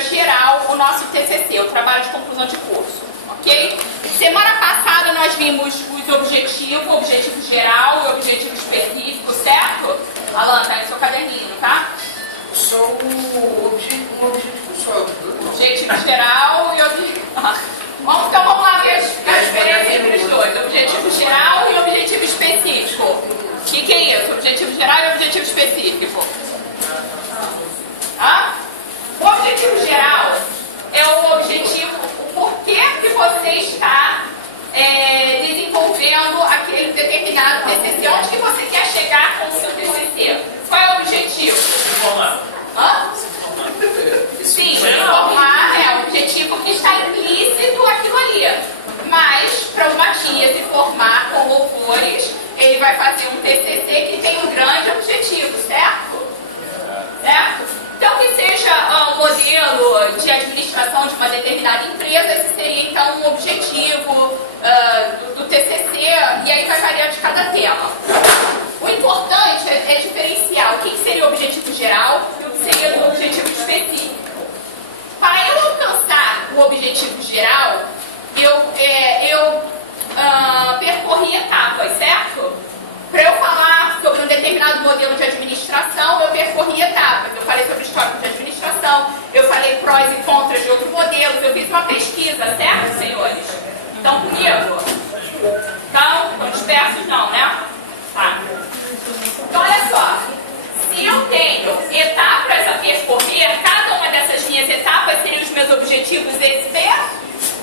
geral, o nosso TCC, o trabalho de conclusão de curso, ok? Semana passada nós vimos os objetivos, o objetivo geral e o objetivo específico, certo? Alan, tá em seu caderninho, tá? Só um objetivo só. Objetivo geral e objetivo... Então vamos lá ver a diferença entre os dois. Objetivo geral e objetivo específico. O que é isso? Objetivo geral e objetivo específico. O objetivo geral é o objetivo, o porquê que você está desenvolvendo aquele determinado TCC. Onde que você quer chegar com o seu TCC? Qual é o objetivo? Informar. Sim, informar é o objetivo que está implícito aquilo ali. Mas, para o Matias se formar com louvores, ele vai fazer um TCC que tem um grande objetivo, certo? Certo? Então, que seja um modelo de administração de uma determinada empresa, esse seria, então, um objetivo do TCC, e aí vai variar de cada tema. O importante é diferenciar o que seria o objetivo geral e o que seria o objetivo específico. Para eu alcançar o objetivo geral, eu percorri etapas, certo? Para eu falar sobre um determinado modelo de administração, eu percorri etapas. Eu falei sobre histórico de administração, eu falei prós e contras de outros modelos, eu fiz uma pesquisa, certo, senhores? Estão comigo? Estão dispersos não, né? Tá. Então, olha só. Se eu tenho etapas a percorrer, cada uma dessas minhas etapas seriam os meus objetivos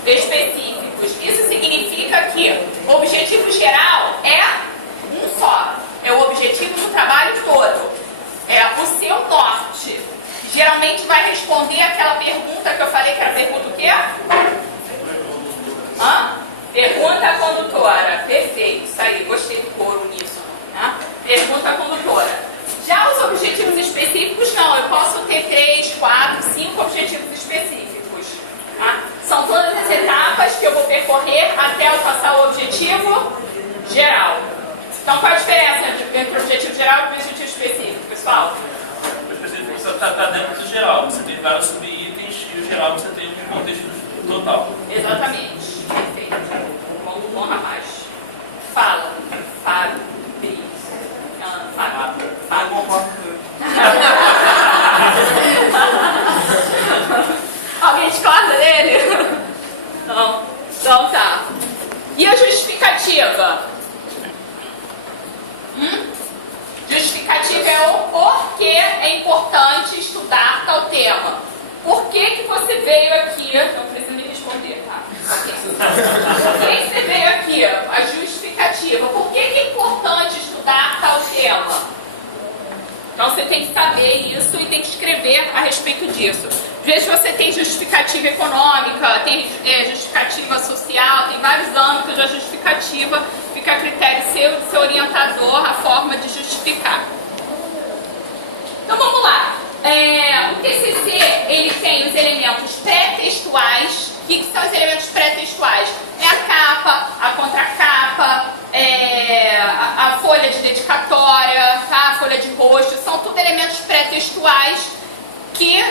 específicos. Isso significa que o objetivo geral é um só. É o objetivo do trabalho todo. É o seu norte. Geralmente vai responder aquela pergunta que eu falei, que era a pergunta o quê? Pergunta condutora. Perfeito. Isso aí. Gostei do coro nisso. Né? Pergunta condutora. Já os objetivos específicos, não. Eu posso ter 3, 4, 5 objetivos específicos. Tá? São todas as etapas que eu vou percorrer até alcançar o objetivo geral. Então, qual a diferença entre o objetivo geral e o objetivo específico, pessoal? O específico você está dentro do geral. Você tem vários subitens e o geral você tem um contexto total. Exatamente. Perfeito. Bom rapaz. Fala. Fábio. Alguém discorda dele? Não. Então tá. E a justificativa? Justificativa é o porquê é importante estudar tal tema. Por que você veio aqui? Não precisa me responder, tá? Por que você veio aqui? A justificativa. Por que é importante estudar tal tema? Então você tem que saber isso e tem que escrever a respeito disso. Às vezes você tem justificativa econômica, tem justificativa social, tem vários âmbitos da justificativa. Fica a critério seu orientador a forma de justificar. Então vamos lá. O TCC ele tem os elementos pré-textuais. O que são os elementos pré-textuais? É a capa, a contracapa, a folha de dedicatória, tá? A folha de rosto. São tudo elementos pré-textuais que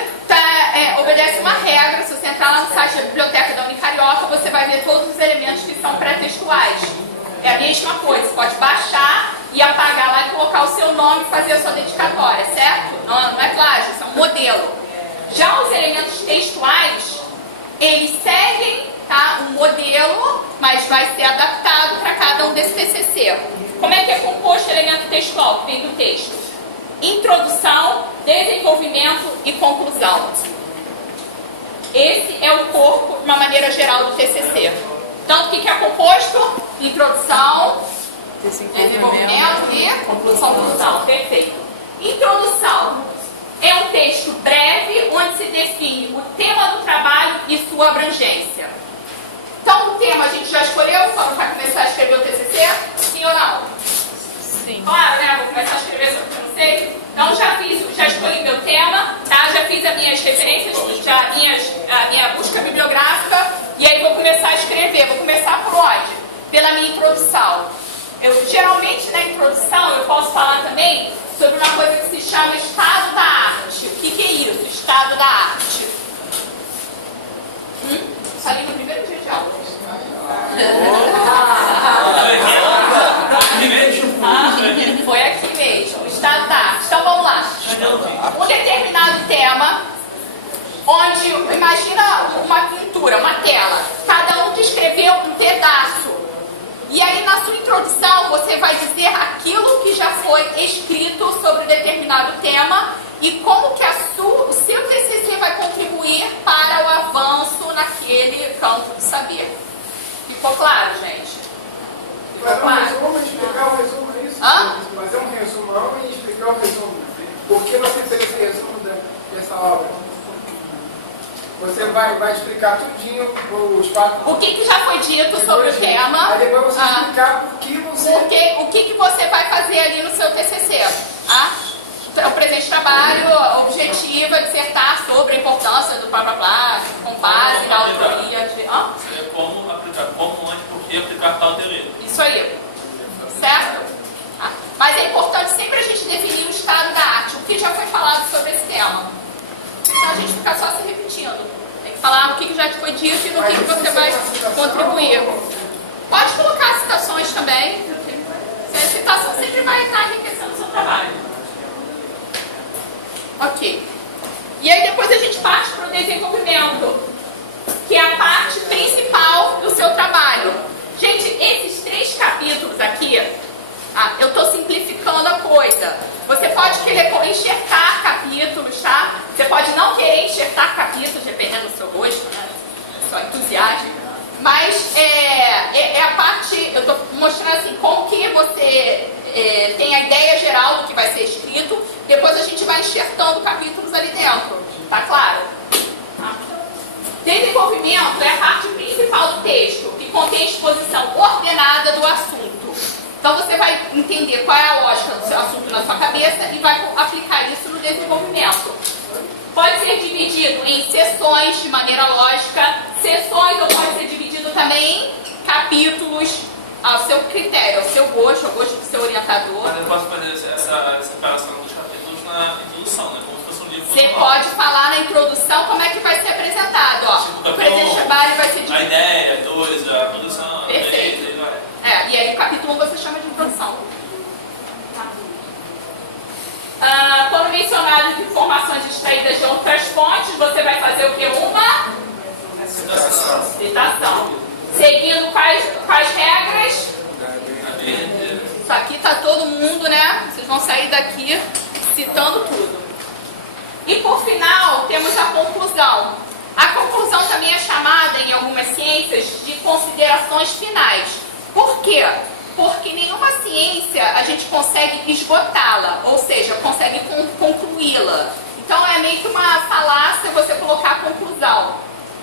obedecem uma regra. Se você entrar lá no site da biblioteca da Unicarioca, você vai ver todos os elementos que são pré-textuais. É a mesma coisa, você pode baixar e apagar lá e colocar o seu nome e fazer a sua dedicatória, certo? Não é plágio, isso é um modelo. Já os elementos textuais, eles seguem, tá, um modelo, mas vai ser adaptado para cada um desse TCC. Como é que é composto o elemento textual que vem do texto? Introdução, desenvolvimento e conclusão. Esse é o corpo, de uma maneira geral, do TCC. Então, o que é composto? Introdução, desenvolvimento e conclusão. Perfeito. Introdução é um texto breve onde se define o tema do trabalho e sua abrangência. Então, o tema a gente já escolheu quando vai começar a escrever o TCC? Sim ou não? Sim. Claro, né? Vou começar a escrever sobre o que eu sei. Então, já escolhi meu tema, tá? Já fiz as minhas referências, a minha busca bibliográfica, e aí vou começar a escrever. Vou começar por onde? Pela minha introdução. Geralmente, na introdução, eu posso falar também sobre uma coisa que se chama estado da arte. O que é isso, estado da arte? um determinado tema, onde, imagina uma pintura, uma tela, cada um descreveu um pedaço. E aí na sua introdução você vai dizer aquilo que já foi escrito sobre um determinado tema e como que o seu TCC vai contribuir para o avanço naquele campo de saber. Ficou claro, gente? Ficou claro? Explicar o resumo, é isso? Fazer um resumão e explicar o resumo. Por que você fez esse resumo dessa obra? Você vai explicar tudinho os fatos. O que já foi dito sobre o tema. Aí depois você explicar por que você... O que você vai fazer ali no seu TCC. O presente trabalho, objetivo é dissertar sobre a importância do blá blá blá, com base na autoria de... Como aplicar, como, onde, por que aplicar tal teoria. Isso aí. Certo? Mas é importante sempre a gente definir o estado da arte, o que já foi falado sobre esse tema. Então a gente fica só se repetindo. Tem que falar o que já foi dito e no que você vai contribuir. Pode colocar citações também. A citação sempre vai estar enriquecendo o seu trabalho. Ok. E aí depois a gente parte para o desenvolvimento, que é a parte principal do seu trabalho. Gente, esses 3 capítulos aqui, eu estou simplificando a coisa. Você pode querer enxertar capítulos, tá? Você pode não querer enxertar capítulos, dependendo do seu gosto, né? Só entusiasmo. Mas é a parte, eu estou mostrando assim, como que você tem a ideia geral do que vai ser escrito, depois a gente vai enxertando capítulos ali dentro. Tá claro? Desenvolvimento é a parte principal do texto, que contém a exposição ordenada do assunto. Então você vai entender qual é a lógica do seu assunto na sua cabeça e vai aplicar isso no desenvolvimento. Pode ser dividido em sessões de maneira lógica, sessões ou pode ser dividido também em capítulos ao seu critério, ao seu gosto, ao gosto do seu orientador. Mas eu posso fazer essa separação dos capítulos na introdução, né? Como se fosse um livro. Você pode falar na introdução como é que vai ser apresentado. Ó. Tipo, o presente trabalho vai ser dividido. A ideia, a 2, a produção. Perfeito. E aí o capítulo 1 você chama de introdução. Quando mencionado informações extraídas de outras fontes, você vai fazer o que? Uma citação. Seguindo quais regras? Isso aqui tá todo mundo, né? Vocês vão sair daqui citando tudo. E por final, temos a conclusão. A conclusão também é chamada, em algumas ciências, de considerações finais. Por quê? Porque nenhuma ciência a gente consegue esgotá-la, ou seja, consegue concluí-la. Então é meio que uma falácia você colocar a conclusão.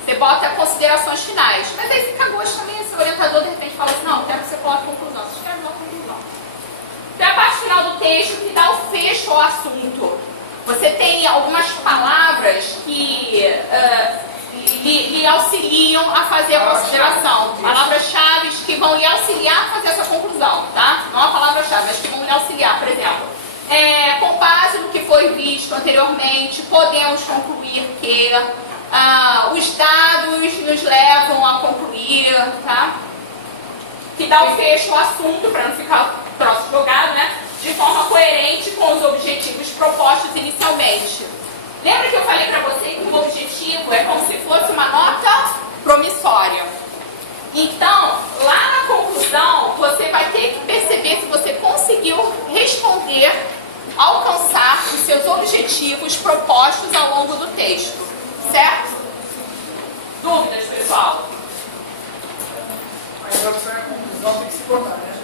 Você bota considerações finais. Mas aí fica a gosto também, seu orientador de repente fala assim, não, eu quero que você coloque conclusão. Você escreve uma conclusão. Então é a parte final do texto que dá o fecho ao assunto. Você tem algumas palavras que lhe auxiliam a fazer a consideração. Palavras-chave que vão lhe auxiliar a fazer essa conclusão, tá? Não a palavra-chave, mas que vão lhe auxiliar. Por exemplo, com base no que foi visto anteriormente, podemos concluir que os dados nos levam a concluir, tá? Que dá o fecho ao assunto, para não ficar o troço jogado, né? De forma coerente com os objetivos propostos inicialmente. Lembra que eu falei para você que o objetivo é como se fosse uma nota promissória? Então, lá na conclusão, você vai ter que perceber se você conseguiu responder, alcançar os seus objetivos propostos ao longo do texto. Certo? Dúvidas, pessoal? A introdução e a conclusão tem que se botar, né?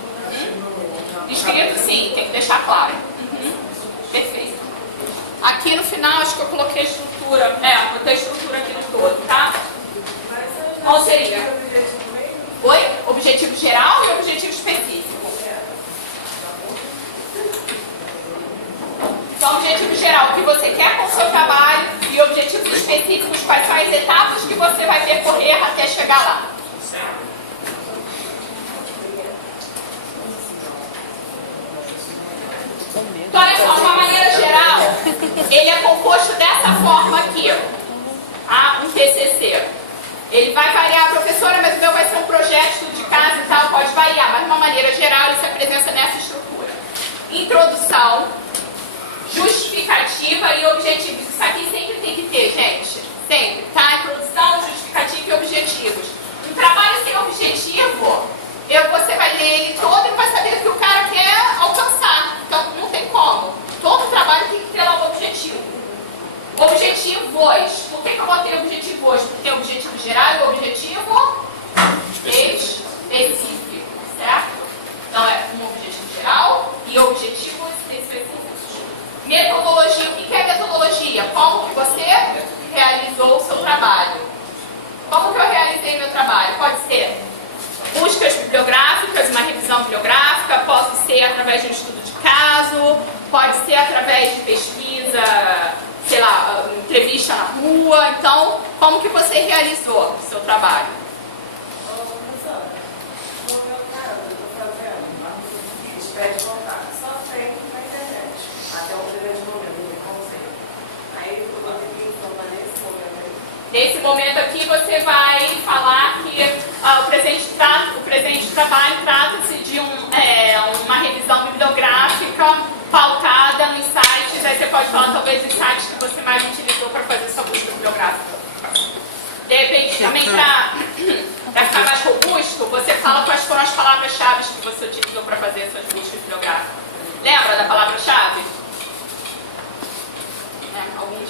Escrito sim, tem que deixar claro. Perfeito. Aqui no final, acho que eu coloquei a estrutura. Botei a estrutura aqui no todo, tá? Qual seria? Oi? Objetivo geral e objetivo específico. Então, objetivo geral, o que você quer com o seu trabalho, e objetivos específicos, quais são as etapas que você vai percorrer até chegar lá. Então, olha só, de uma maneira geral, ele é composto dessa forma aqui, um TCC. Ele vai variar, professora, mas o meu vai ser um projeto de casa e tal, pode variar, mas de uma maneira geral ele se apresenta nessa estrutura. Introdução, justificativa e objetivos. Isso aqui sempre tem que ter, gente. Sempre, tá? Introdução, justificativa e objetivos. Um trabalho sem objetivo, você vai ler ele todo e vai saber o que o cara quer alcançar. Então, não tem como. Todo trabalho tem que ter lá um objetivo. Objetivos. Por que eu botei objetivos? Porque tem objetivo geral e objetivo específico, certo? Então, é um objetivo geral e objetivos específicos. Metodologia. O que é metodologia? Como que você realizou o seu trabalho? Como que eu realizei meu trabalho? Pode ser buscas bibliográficas, uma revisão bibliográfica, pode ser através de um estudo de caso, pode ser através de pesquisa, sei lá, entrevista na rua. Então, como que você realizou o seu trabalho? No meu caso, eu estou fazendo espécie de contato, só feito na internet, até o primeiro momento, eu não sei. Aí eu vou ter que informar nesse momento aí. Nesse momento aqui você vai falar que o presente trabalho trata-se de uma revisão bibliográfica pautada nos sites. Aí você pode falar talvez os sites que você mais utilizou para fazer sua busca bibliográfica. De repente, também para ficar mais robusto, você fala quais foram as palavras-chave que você utilizou para fazer as suas buscas bibliográficas. Lembra da palavra-chave? Alguns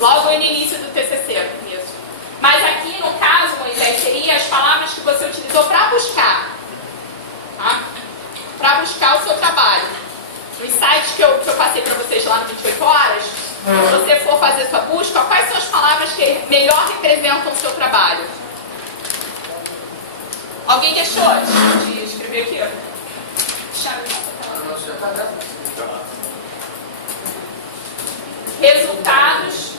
logo no início do TCC, isso. Mas aqui, no caso, Moisés, seria as palavras que você utilizou para buscar. Tá? Para buscar o seu trabalho. Nos sites que eu passei para vocês lá no 28 horas, se você for fazer sua busca, quais são as palavras que melhor representam o seu trabalho? Alguém deixou de escrever aqui? Resultados.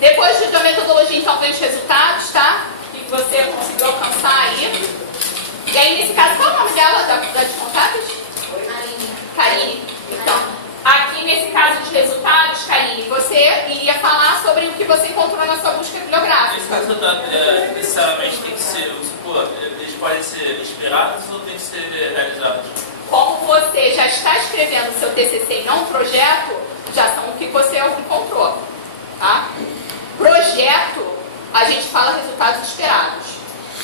Depois da metodologia, então, vem os resultados, tá? Que você conseguiu alcançar aí. E aí, nesse caso, qual é o nome dela, da de contatos? Karine. Então, aqui nesse caso de resultados, Karine, você iria falar sobre o que você encontrou na sua busca bibliográfica. Esse resultado necessariamente tem que ser, eles podem ser esperados ou tem que ser realizados? Como você já está escrevendo o seu TCC e não um projeto, já são o que você encontrou, tá? Projeto, a gente fala resultados esperados.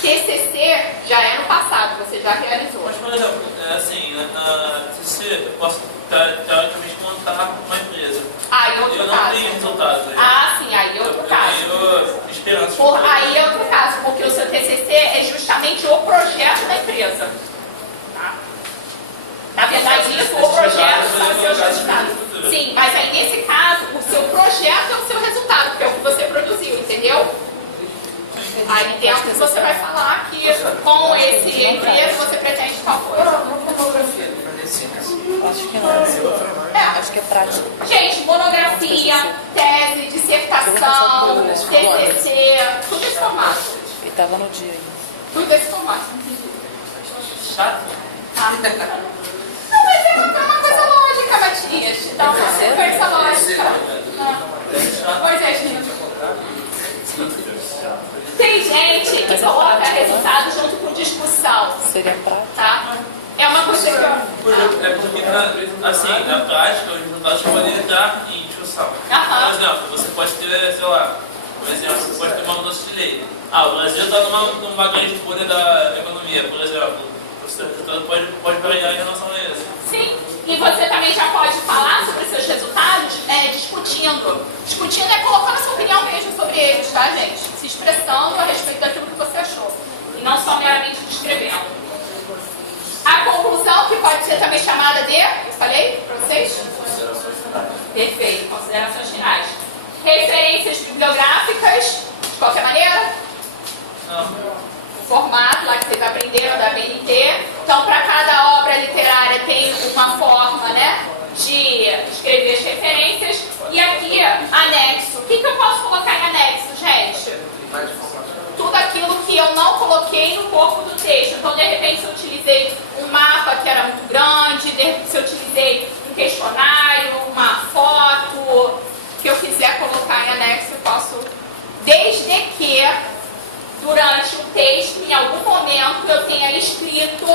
TCC já é no passado, você já realizou. Mas, por exemplo, assim, na TCC eu posso, teoricamente, montar uma empresa. Aí outro eu caso. não tenho resultados aí. Ah, sim, aí outro caso. Eu tenho esperança. Aí é outro caso, porque o seu TCC é justamente o projeto da empresa. Tá? Na verdade, o projeto são os seus resultados. Sim, mas aí nesse caso, o seu projeto é o seu resultado, porque é o que você produziu, entendeu? Aí dentro você vai falar que com esse empresa você pretende qual coisa. Acho que não. Acho que é prático. Gente, monografia, tese, dissertação, TCC, tudo esse formato. Ele estava no dia aí. Tudo esse formato. Chato? Tá? Não, mas é uma coisa lógica, Matias. Então, você coisa lógica. Pois é, gente. Tem gente que coloca resultado junto com discussão. Seria prático. Tá? É uma coisa que eu... É porque, assim, na prática, os resultados podem entrar em discussão. Aham. Por exemplo, você pode ter, sei lá, por exemplo, você pode ter uma mudança de lei. O Brasil está numa grande poder da economia, por exemplo. O resultado pode variar em relação a isso. Sim, e você também já pode falar sobre os seus resultados discutindo. Discutindo é colocando a sua opinião mesmo sobre eles, tá, gente? Se expressando a respeito daquilo que você achou. E não só meramente descrevendo. A conclusão, que pode ser também chamada de... Eu falei para vocês? Perfeito, considerações finais. Referências bibliográficas, de qualquer maneira? Não. Formato lá que vocês aprenderam da BNT. Então, para cada obra literária tem uma forma, né, de escrever as referências. E aqui, anexo. O que eu posso colocar em anexo, gente? Tudo aquilo que eu não coloquei no corpo do texto. Então, de repente, se eu utilizei um mapa que era muito grande, de repente, se eu utilizei um questionário, uma foto, que eu quiser colocar em anexo, eu posso, desde que durante o texto, em algum momento, eu tenha escrito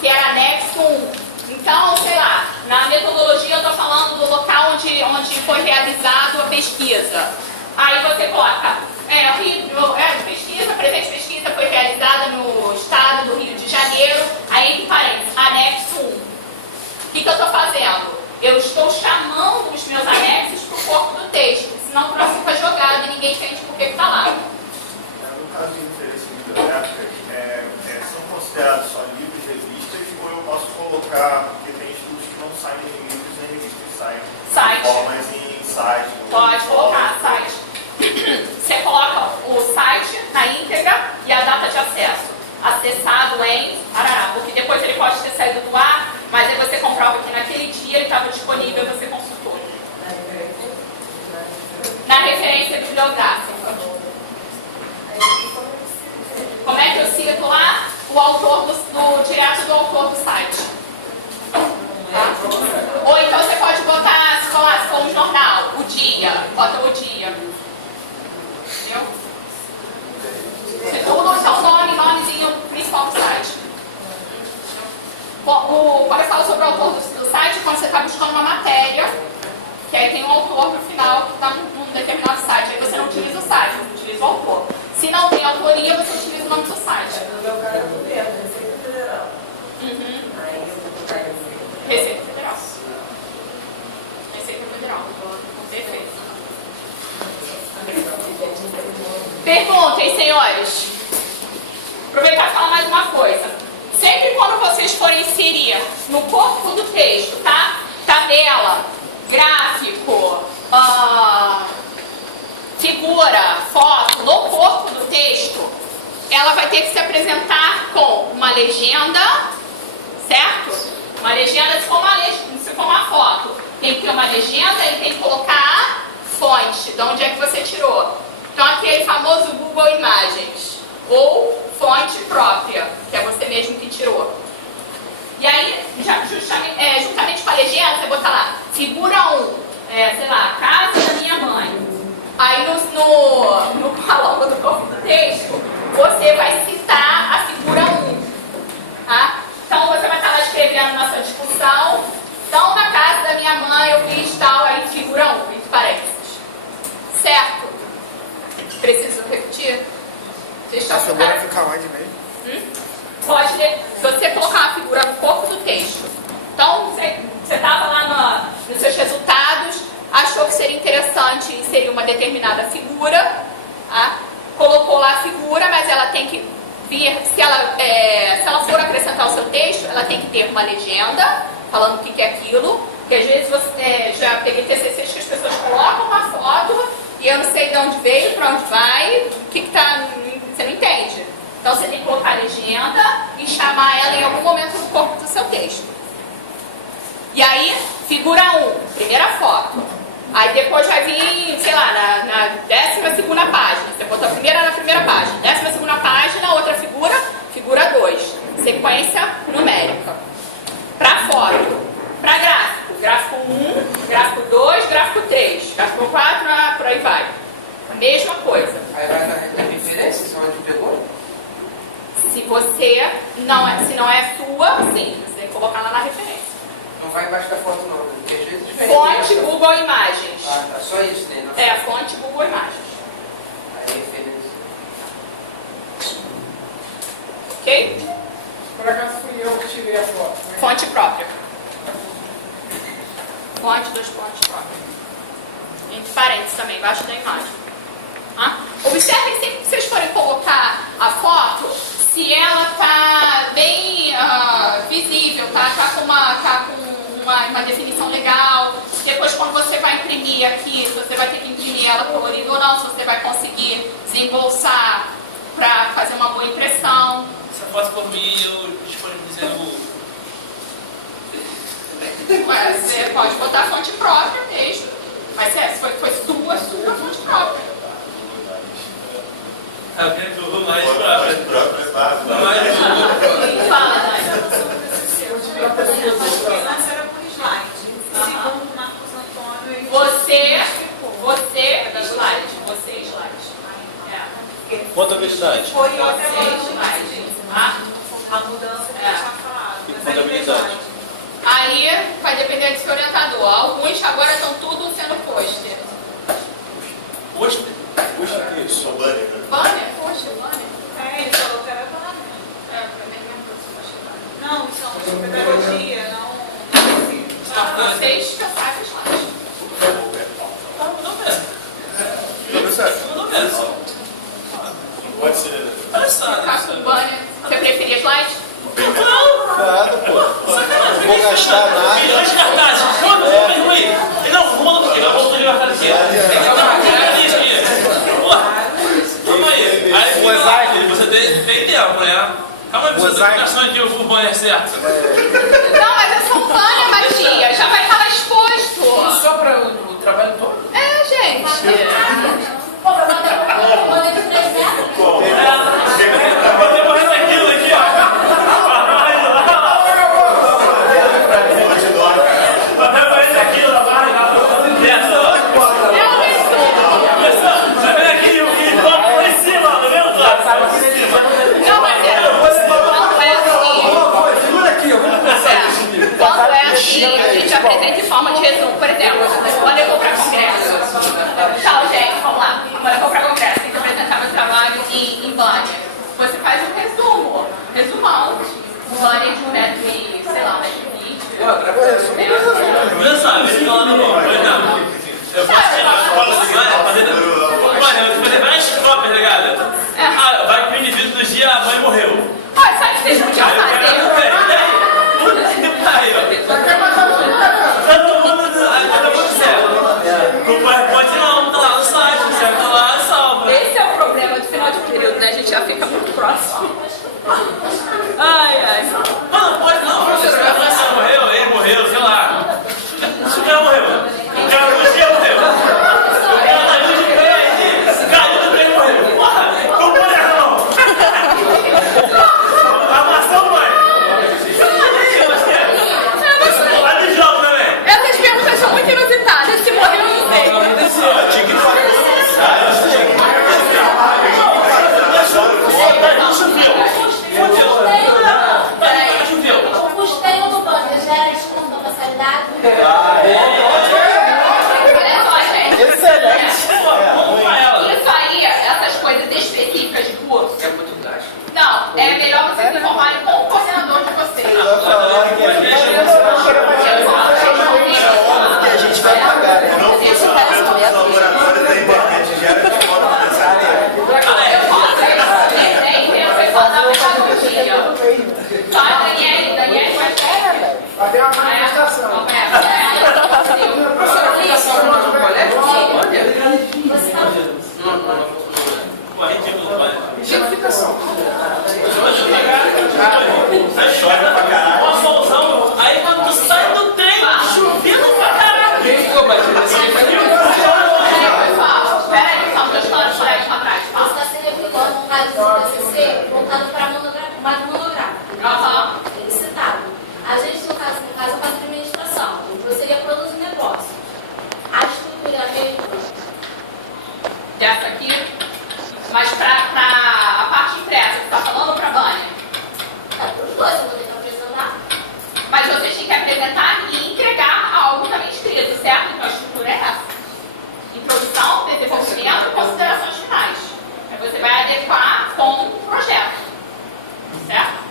que era anexo 1. Então, sei lá, na metodologia eu estou falando do local onde foi realizada a pesquisa. Aí você coloca, pesquisa, presente pesquisa foi realizada no estado do Rio de Janeiro, aí entre parênteses, anexo 1. O que eu estou fazendo? Eu estou chamando os meus anexos para o corpo do texto, senão o próximo fica jogado e ninguém entende por que está lá. No caso de referência bibliográfica, são considerados só livros, revistas, ou eu posso colocar, porque tem estudos que não saem em livros nem revistas, saem Site. formas em site. Pode colocar site. Você coloca o site na íntegra e a data de acesso. Acessado em Arará, porque depois ele pode ter saído do ar, mas aí você comprova que naquele dia ele estava disponível e você consultou. Na referência bibliográfica. Como é que eu cito lá? O autor direto do autor do site. Tá? Ou então você pode botar, se for um jornal, o dia, bota o dia. Entendeu? Ou o seu nomezinho principal do site. Quando eu falo sobre o autor do site, quando você está buscando uma matéria, que aí tem um autor no final que está num determinado site. Aí você não utiliza o site, você utiliza o autor. Se não tem autoria, você utiliza o nome do site. No meu caso, eu vou ver, Receita Federal. Aí eu vou botar Receita Federal. Receita Federal. Perfeito. Perguntem, senhores. Aproveitar e falar mais uma coisa. Sempre quando vocês forem inserir no corpo do texto, tá? Tabela, gráfico, figura, foto, no corpo do texto, ela vai ter que se apresentar com uma legenda, certo? Uma legenda, se for uma foto, tem que ter uma legenda e tem que colocar a fonte, de onde é que você tirou. Então, aquele famoso Google Imagens, ou fonte própria, que é você mesmo que tirou. E aí, juntamente com a legenda, você botar lá, figura 1, sei lá, casa da minha mãe. Aí no palavra do corpo do texto, você vai citar a figura 1. Tá? Então você vai estar lá escrevendo nossa discussão. Então, na casa da minha mãe eu fiz tal, aí figura 1, entre parênteses. Certo? Preciso repetir? A figura fica onde mesmo? Pode, se você colocar uma figura no corpo do texto. Então, você estava lá nos seus resultados, achou que seria interessante inserir uma determinada figura, tá? Colocou lá a figura, mas ela tem que vir, se ela for acrescentar ao seu texto, ela tem que ter uma legenda, falando o que é aquilo, porque às vezes já peguei TCCs que as pessoas colocam uma foto e eu não sei de onde veio, para onde vai, o que está, você não entende. Então você tem que colocar a legenda e chamar ela em algum momento no corpo do seu texto. E aí, figura 1, primeira foto. Aí depois vai vir, sei lá, na 12ª página. Você botou a primeira na primeira página. 12ª página, outra figura, figura 2. Sequência numérica. Para foto. Para gráfico. Gráfico 1, gráfico 2, gráfico 3. Gráfico 4, por aí vai. A mesma coisa. Aí vai na referência, se onde pegou? Se não é sua, sim. Você tem que colocar lá na referência. Não vai embaixo da foto não, porque às vezes diferente. Fonte Google Imagens. Ah, tá. Só isso, né? Não. É a fonte Google Imagens. Aí referência. Ok? Por acaso fui eu que tirei a foto, né? Fonte própria. Fonte dos fontes próprias. Entre parênteses também, embaixo da imagem. Observem sempre que vocês forem colocar a foto, se ela está bem visível, tá com uma definição legal. Depois, quando você vai imprimir aqui, se você vai ter que imprimir ela colorida ou não, se você vai conseguir desembolsar para fazer uma boa impressão. Se eu faço por mim, eu disponibilizei no Google. Você pode botar a fonte própria mesmo. Mas se foi sua fonte própria. Alguém provou mais Pode pra... mais próprio, é básico. Fala, Dani. Antes era por slide. Segundo o Marcos Antônio, Você slide. Contabilidade. foi outra Você slide. a mudança que eu tinha falado. E Mas contabilidade. Aí vai depender do seu orientador. Alguns agora estão tudo sendo pôster. Pôster? Puxa, que isso? Banner, né? Banner? Poxa, banner. Ele falou que era banner. Pra mim mesmo, Não, são de pedagogia, não. vocês que sabem os lados. Não mesmo. Pode ser. Olha só, Ficar com banner. Você preferia slide? Nada, pô. Não vou gastar nada. Milhões de cartazes. Quando eu ruim? Não, vamos aqui. Eu vou ligar aqui. Calma aí. Aí você tem tempo, né? Calma aí, você tem que achar que o banner é certo. Não, mas é só um banner, Matias. Já vai estar lá exposto. Só para o trabalho todo? É, gente. Pô, pra mandar de 3 metros? Eu tenho mais aquilo aqui, ó. A gente apresenta em forma de resumo, por exemplo, quando eu vou para congresso. Tchau, gente, vamos lá. Quando eu vou para congresso, tem que apresentar meu trabalho em banner. Você faz um resumo, resumão, um banner de 1 metro e, sei lá, 1 metro e 20. Olha só, por exemplo, eu posso tirar a escola do banner, fazer várias cópias, tá ligado? Vai que o indivíduo do dia a mãe morreu. Olha, sabe o que vocês podiam fazer? Pode não, tá lá no site, você tá lá e salva. Esse é o problema do final de período, né? A gente já fica muito próximo. Ai, ai. Mano, pode não, você morreu, ele morreu, sei lá. O cara morreu. O cara morreu. O cara tá indo de pé aí. Caiu do trem e morreu. Porra, como pode não? Amassou, mãe. Essas perguntas são muito inusitadas. Se morreu, eu não sei. O custeio do banner gera desconto da mensalidade? Olha só, gente. Excelente. Isso aí, essas coisas específicas de curso. É muito gasto. Não, é melhor vocês se informarem com o coordenador de vocês. Que a gente vai pagar, né? Não fosse uma pessoa do laboratório da internet, gera de modo necessário. Só a Daniele vai ter. Até a manifestação. Uma solução, aí quando tu sai do trem, chovendo pra caralho. Peraí, só um história para trás. Você está se referindo no caso do TCC voltado para monográfico. Ele citado. A gente, no caso, é para administração. Você ia produzir um negócio. A estrutura é a mesma. Dessa aqui. Mas para a parte impressa, você está falando para banner? Os dois eu vou ter que apresentar. Mas vocês têm que apresentar e entregar algo também escrito, certo? Então a estrutura é essa. Introdução, desenvolvimento e considerações finais. Aí você vai adequar com o projeto. Certo?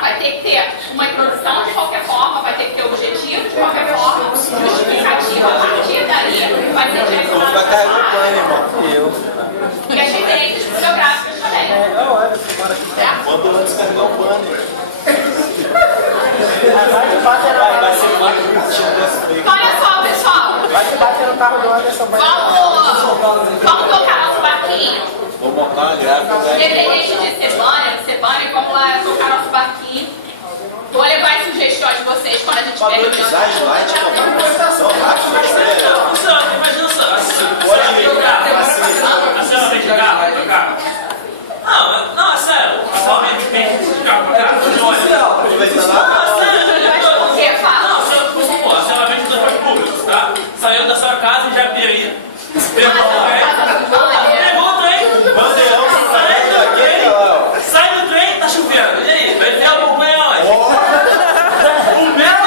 Vai ter que ter uma introdução de qualquer forma, vai ter que ter objetivo de qualquer forma, justificativa a partir daí, vai ser direcionado Vai carregar o para plano, irmão. e as referências bibliográficas também. Certo? Quando eu descarregar o banner. Então olha só, pessoal. Vai que bater no carro do Anderson. Vamos tocar nosso barquinho. Vou montar uma gráfica. Independente de ser banner, vamos lá tocar nosso barquinho. Vou levar as sugestões de vocês quando a gente tiver Valorizar slide, qualquer apresentação rápida. Imagina só, a senhora vem de carro pra cá? Não, é sério. A senhora vem de carro pra cá? Mas por que, fala? Não, a senhora vem de transporte público, tá? Saiu da sua casa em Japeri, pegou o trem, sai do trem, tá chovendo. E aí, vai ter a bomba onde? 1,5 metros.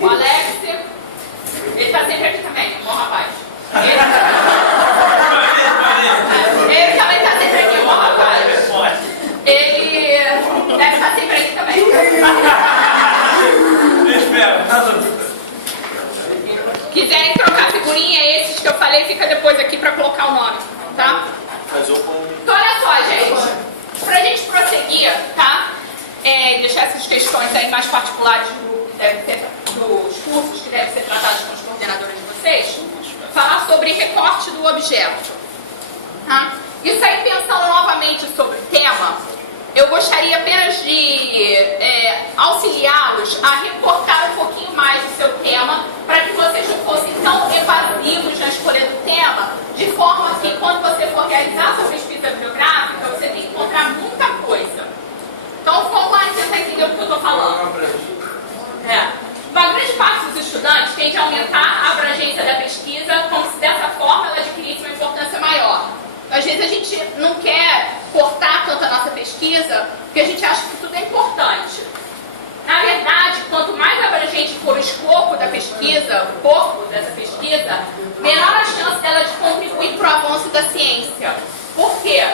O Alex, ele tá sempre aqui também, bom rapaz. Ele também tá sempre aqui, bom rapaz. Ele deve estar sempre aqui também. Quiserem trocar figurinha, esses que eu falei, fica depois aqui pra colocar o nome, tá? Então olha só, gente, pra gente prosseguir, tá? Deixar essas questões aí mais particulares dos cursos que devem ser tratados com os coordenadores de vocês, falar sobre recorte do objeto, tá? Isso aí, pensando novamente sobre o tema, eu gostaria apenas de auxiliá-los a recortar um pouquinho mais o seu tema, para que vocês não fossem tão evasivos na escolha do tema, de forma que quando você for realizar sua pesquisa bibliográfica, você tem que encontrar muita coisa. Então vamos lá tentar entender o que eu estou falando. Uma grande parte dos estudantes tende a aumentar a abrangência da pesquisa, como se dessa forma ela adquirisse uma importância maior. Às vezes a gente não quer cortar tanto a nossa pesquisa, porque a gente acha que tudo é importante. Na verdade, quanto mais abrangente for o escopo da pesquisa, o corpo dessa pesquisa, menor a chance dela de contribuir para o avanço da ciência. Por quê?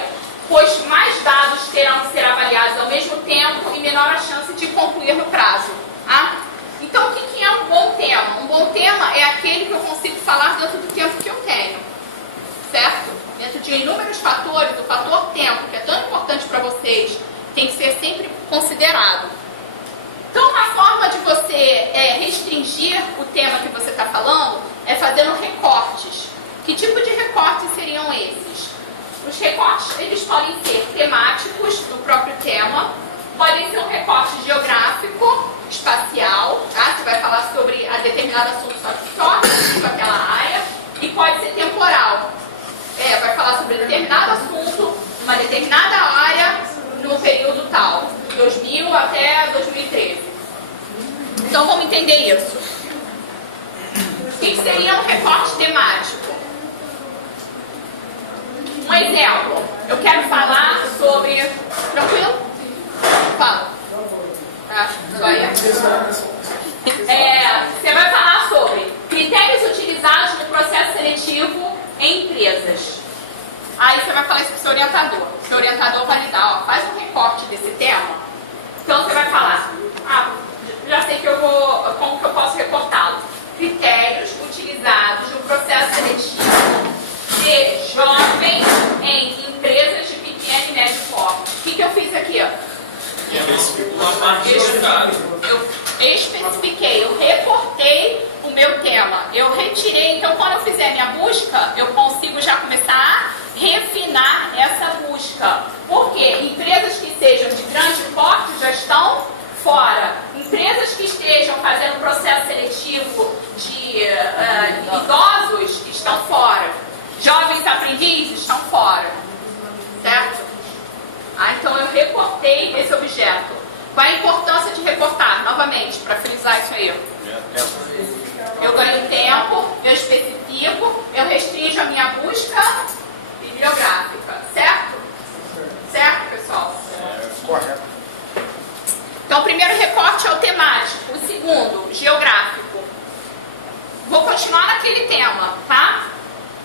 Pois mais dados terão que ser avaliados ao mesmo tempo e menor a chance de concluir no prazo. Tá? Então, o que é um bom tema? Um bom tema é aquele que eu consigo falar dentro do tempo que eu tenho. Certo? Dentro de inúmeros fatores, o fator tempo, que é tão importante para vocês, tem que ser sempre considerado. Então, uma forma de você restringir o tema que você está falando é fazendo recortes. Que tipo de recortes seriam esses? Os recortes, eles podem ser temáticos do próprio tema, podem ser um recorte geográfico, espacial, tá? Você vai falar sobre a determinado assunto só com aquela área, e pode ser temporal. Vai falar sobre determinado assunto, uma determinada área, no período tal, 2000 até 2013. Então vamos entender isso. O que seria um recorte temático? Um exemplo, eu quero falar sobre... Tranquilo? Fala. Tá? Só aí. Você vai falar sobre critérios utilizados no processo seletivo em empresas. Aí você vai falar isso para o seu orientador. O seu orientador vai lhe dar, faz um recorte desse tema. Então você vai falar, já sei como que eu posso recortá-lo. Critérios utilizados no processo seletivo de jovens em empresas de pequeno e médio porte. O que eu fiz aqui? Eu especifiquei, eu recortei o meu tema, eu retirei. Então quando eu fizer minha busca, eu consigo já começar a refinar essa busca. Por quê? Empresas que sejam de grande porte já estão fora. Empresas que estejam fazendo processo seletivo de idosos estão fora. Jovens aprendizes estão fora. Certo? Então eu recortei esse objeto. Qual a importância de recortar? Novamente, para frisar isso aí. Eu ganho tempo, eu especifico, eu restringo a minha busca bibliográfica. Certo? Certo, pessoal? Correto. Então, o primeiro recorte é o temático. O segundo, geográfico. Vou continuar naquele tema, tá?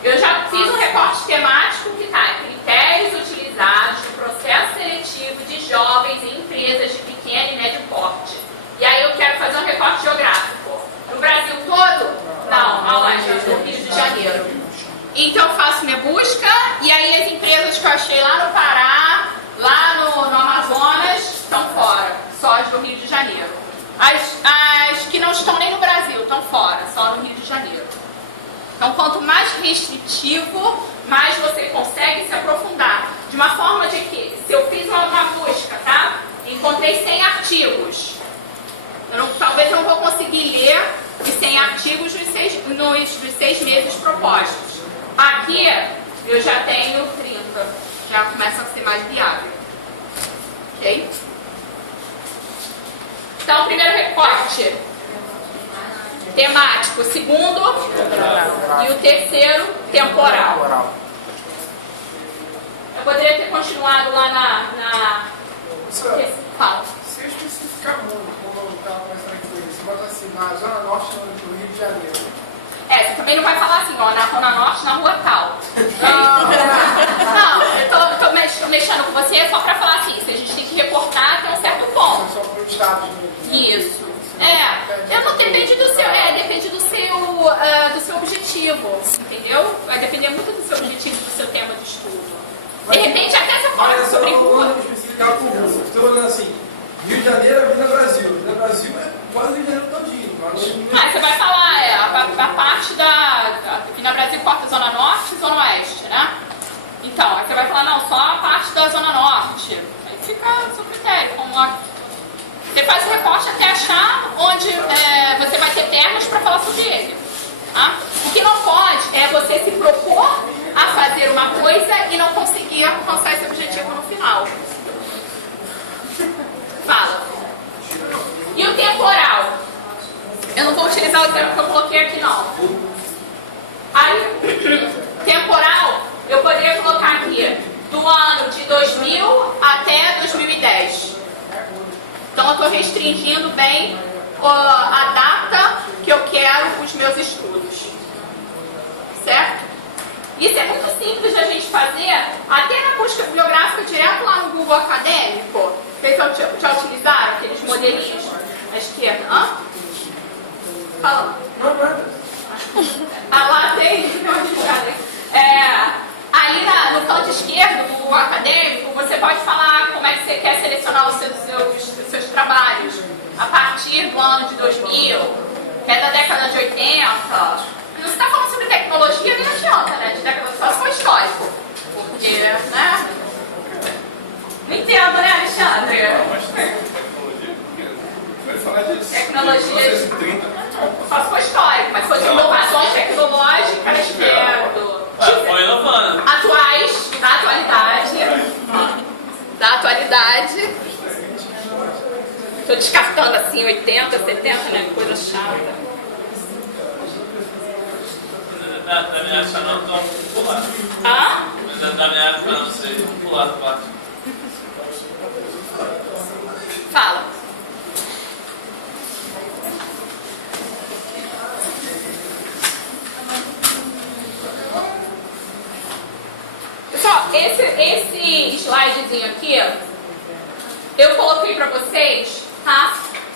Eu já fiz um recorte temático que está em critérios utilizados no processo seletivo de jovens em empresas de pequeno e médio porte. E aí eu quero fazer um recorte geográfico. No Brasil todo? Não, aonde? No Rio de Janeiro. Então eu faço minha busca e aí as empresas que eu achei lá no Pará, lá no Amazonas, estão fora. Só as do Rio de Janeiro. As que não estão nem no Brasil estão fora, só no Rio de Janeiro. Então, quanto mais restritivo, mais você consegue se aprofundar. De uma forma de que, se eu fiz uma busca, tá? Encontrei 100 artigos. Talvez eu não vou conseguir ler os 100 artigos dos 6 meses propostos. Aqui, eu já tenho 30. Já começa a ser mais viável. Ok? Então, primeiro recorte. Temático, segundo, e o terceiro, temporal. Eu poderia ter continuado lá na... Professora, Fala. se eu especificar muito, como eu estava conversando aqui, você vai na Zona Norte do Rio de Janeiro. Você também não vai falar assim, ó, na Zona Norte, na rua tal. Não, eu tô mexendo com você só pra falar assim, se a gente tem que reportar até um certo ponto. Só para o Estado mesmo. Isso. Eu não depende do seu, depende do seu objetivo, entendeu? Vai depender muito do seu objetivo, do seu tema de estudo. De repente até você fala sobre rua. Especificar com você. Estou falando assim, Rio de Janeiro é Vila Brasil. Vila Brasil é quase o Rio de Janeiro todinho. Você vai falar a parte da Vila Brasil corta a Zona Norte e Zona Oeste, né? Então, aí você vai falar, não, só a parte da Zona Norte. Aí fica a seu critério. Você faz o recorte até achar onde você vai ter termos para falar sobre ele. Tá? O que não pode é você se propor a fazer uma coisa e não conseguir alcançar esse objetivo no final. Fala. E o temporal? Eu não vou utilizar o termo que eu coloquei aqui, não. Aí, temporal, eu poderia colocar aqui do ano de 2000 até 2010. Então, eu estou restringindo bem a data que eu quero os meus estudos. Certo? Isso é muito simples de a gente fazer, até na busca bibliográfica direto lá no Google Acadêmico. Vocês já utilizaram aqueles modelinhos à esquerda? Fala. Lá tem. Aí no canto esquerdo do Google Acadêmico, você pode falar como é que você quer selecionar os seus trabalhos. A partir do ano de 2000, que é da década de 80. Não se está falando sobre tecnologia, nem adianta, né? De década só se for histórico. Porque, né? Não entendo, né, Alexandre? Tecnologia. Só se for histórico, mas se for de inovações tecnológicas, foi inovando. atuais, da atualidade. Estou descartando assim 80, 70, né? Coisa chata. Da minha época não, então pular. Da minha época não sei, vamos pular a parte. Fala. Pessoal, esse slidezinho aqui, eu coloquei pra vocês, tá?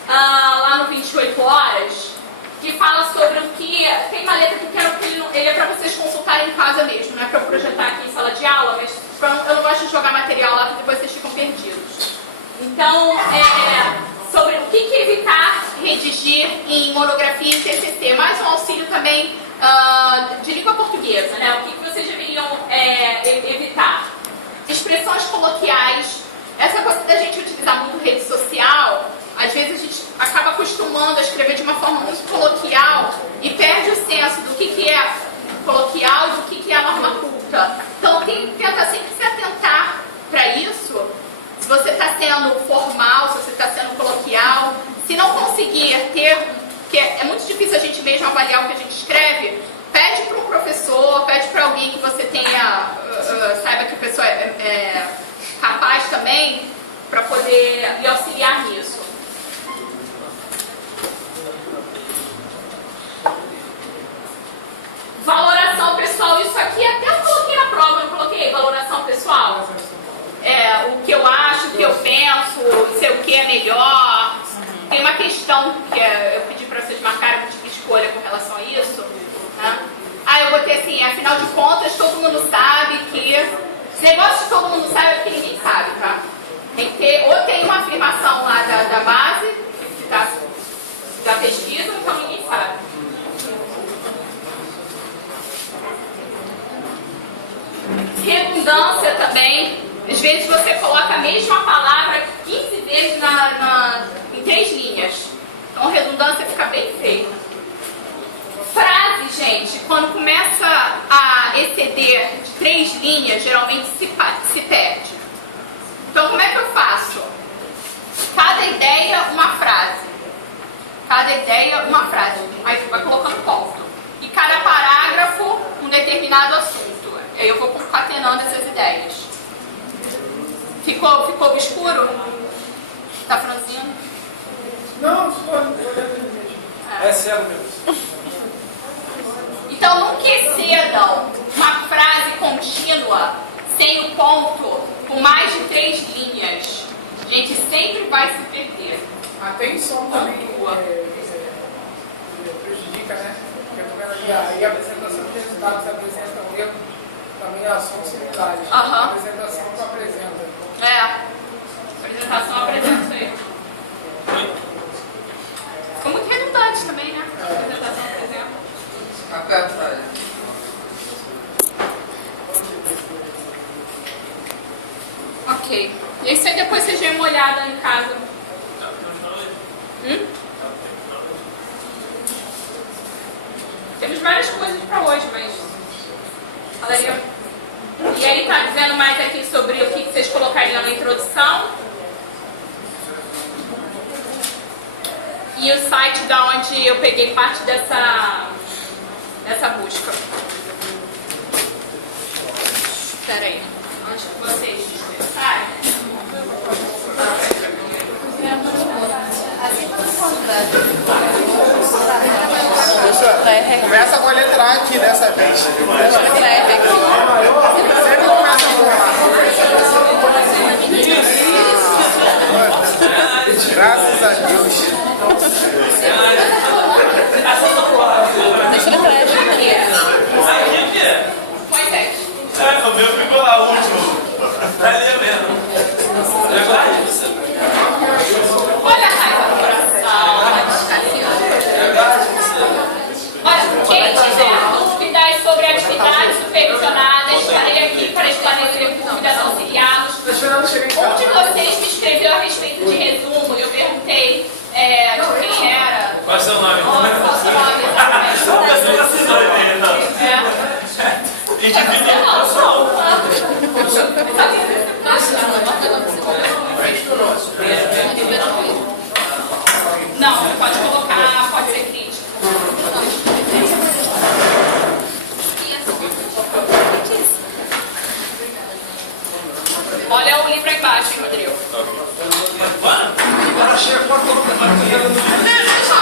Lá no 28 horas, que fala sobre o que... Tem uma letra que eu quero que ele é para vocês consultarem em casa mesmo, não é para eu projetar aqui em sala de aula, mas eu não gosto de jogar material lá porque depois vocês ficam perdidos. Então, sobre o que evitar redigir em monografia e em TCC, mais um auxílio também de língua portuguesa, né? O que vocês deveriam evitar? Expressões coloquiais, essa coisa da gente utilizar muito rede social. Às vezes a gente acaba acostumando a escrever de uma forma muito coloquial e perde o senso do que é coloquial e do que é a norma culta. Então tenta sempre se atentar para isso. Se você está sendo formal, se você está sendo coloquial, se não conseguir ter, porque é muito difícil a gente mesmo avaliar o que a gente escreve, pede para um professor, pede para alguém que você tenha, saiba que a pessoa é capaz também, para poder lhe auxiliar nisso. Valoração pessoal, isso aqui até eu coloquei na prova, eu coloquei valoração pessoal. O que eu acho, o que eu penso, se o que é melhor. Tem uma questão que eu pedi para vocês marcarem um tipo de escolha com relação a isso. Né? Eu botei assim, afinal de contas, todo mundo sabe que... Esse negócio de todo mundo sabe é porque ninguém sabe, tá? Tem que ter, ou tem uma afirmação lá da base, da pesquisa, ou então ninguém sabe. Redundância também. Às vezes você coloca a mesma palavra 15 vezes em 3 linhas. Então redundância fica bem feia. Frase, gente, quando começa a exceder de 3 linhas, geralmente se perde. Então como é que eu faço? Cada ideia, uma frase. Cada ideia, uma frase. Aí você vai colocando ponto. E cada parágrafo, um determinado assunto. Aí eu vou concatenando essas ideias. Ficou escuro? Tá franzindo? Não, só. cego mesmo. Então nunca excedam uma frase contínua sem o ponto com mais de 3 linhas. A gente sempre vai se perder. A tensão também prejudica, né? Porque eu tô vendo ali, a apresentação de resultados apresenta um erro, também são similares. Aham. A apresentação que apresenta. É, a apresentação apresenta isso aí. Ficou muito redundante também, né? A apresentação apresenta. Ok. E isso aí depois vocês dêem uma olhada em casa. Temos várias coisas para hoje, mas falaria. E aí tá dizendo mais aqui sobre o que vocês colocariam na introdução. E o site da onde eu peguei parte dessa busca. Espera aí. Onde que vocês dispersaram? Começa com a letra A aqui dessa vez. Sempre começa com A. Graças a Deus. Deixa ele atrás. Aqui o quê? Pois é. O meu ficou lá, o último. Tá ali mesmo. Olha a raiva do coração. Olha, quem tiver dúvidas sobre atividades supervisionadas, estarei aqui para esclarecer dúvidas, auxiliá-los. Um de vocês me escreveu a respeito de resumo e eu perguntei de quem era. Qual é o seu nome? Qual é o seu nome, exatamente. Não, pode colocar, pode ser crítico. Olha o livro aí embaixo, hein, Rodrigo. Agora chega, pode colocar.